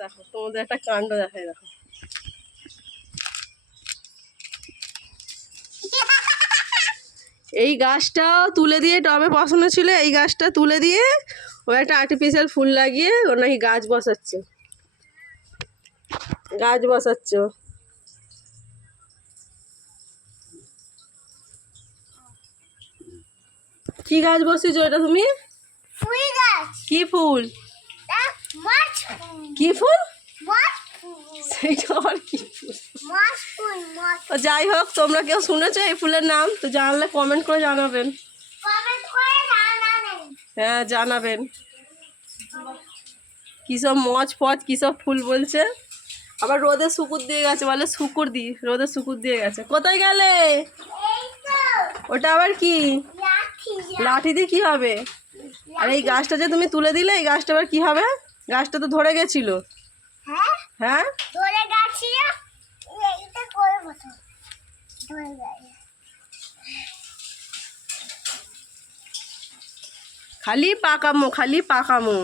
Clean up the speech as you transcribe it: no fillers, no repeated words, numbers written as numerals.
দেখো তোমাদের একটা কাণ্ড দেখাই, দেখো এই গাছটা তুলে দিয়ে টবে বসানো ছিল, এই গাছটা তুলে দিয়ে ও একটা আর্টিফিশিয়াল ফুল লাগিয়ে ও নাকি গাছ বসাচ্ছে, গাছ বসাচ্ছে ও। কি গাছ বসিয়েছো এটা তুমি? ফুল গাছ। কি ফুল? মাছ। কি ফুল? মাছ। সেইটা আবার কি ফুল? মাছ ফুল, মাছ। তো যাই হোক, তোমরা কেউ শুনেছো এই ফুলের নাম? তো জানলে কমেন্ট করে জানাবেন। কমেন্ট করে জানাবেন। হ্যাঁ জানাবেন। কিসব মজ ফজ কিসব ফুল বলছে, আবার রোদে শুকুর দিয়ে গেছে, বলে শুকুর দি, রোদে শুকুর দিয়ে গেছে। কোথায় গেলে? এই তো ওটা আবার কি? লাঠি। লাঠি দিয়ে কি হবে? আর এই গাছটা যে তুমি তুলে দিলে, এই গাছটা আবার কি হবে? গাছটা তো ধরে গেছিল। হ্যাঁ হ্যাঁ ধরে গেছি, এইটা করে বসো, ধরে গেছে। খালি পাকামো, খালি পাকামো।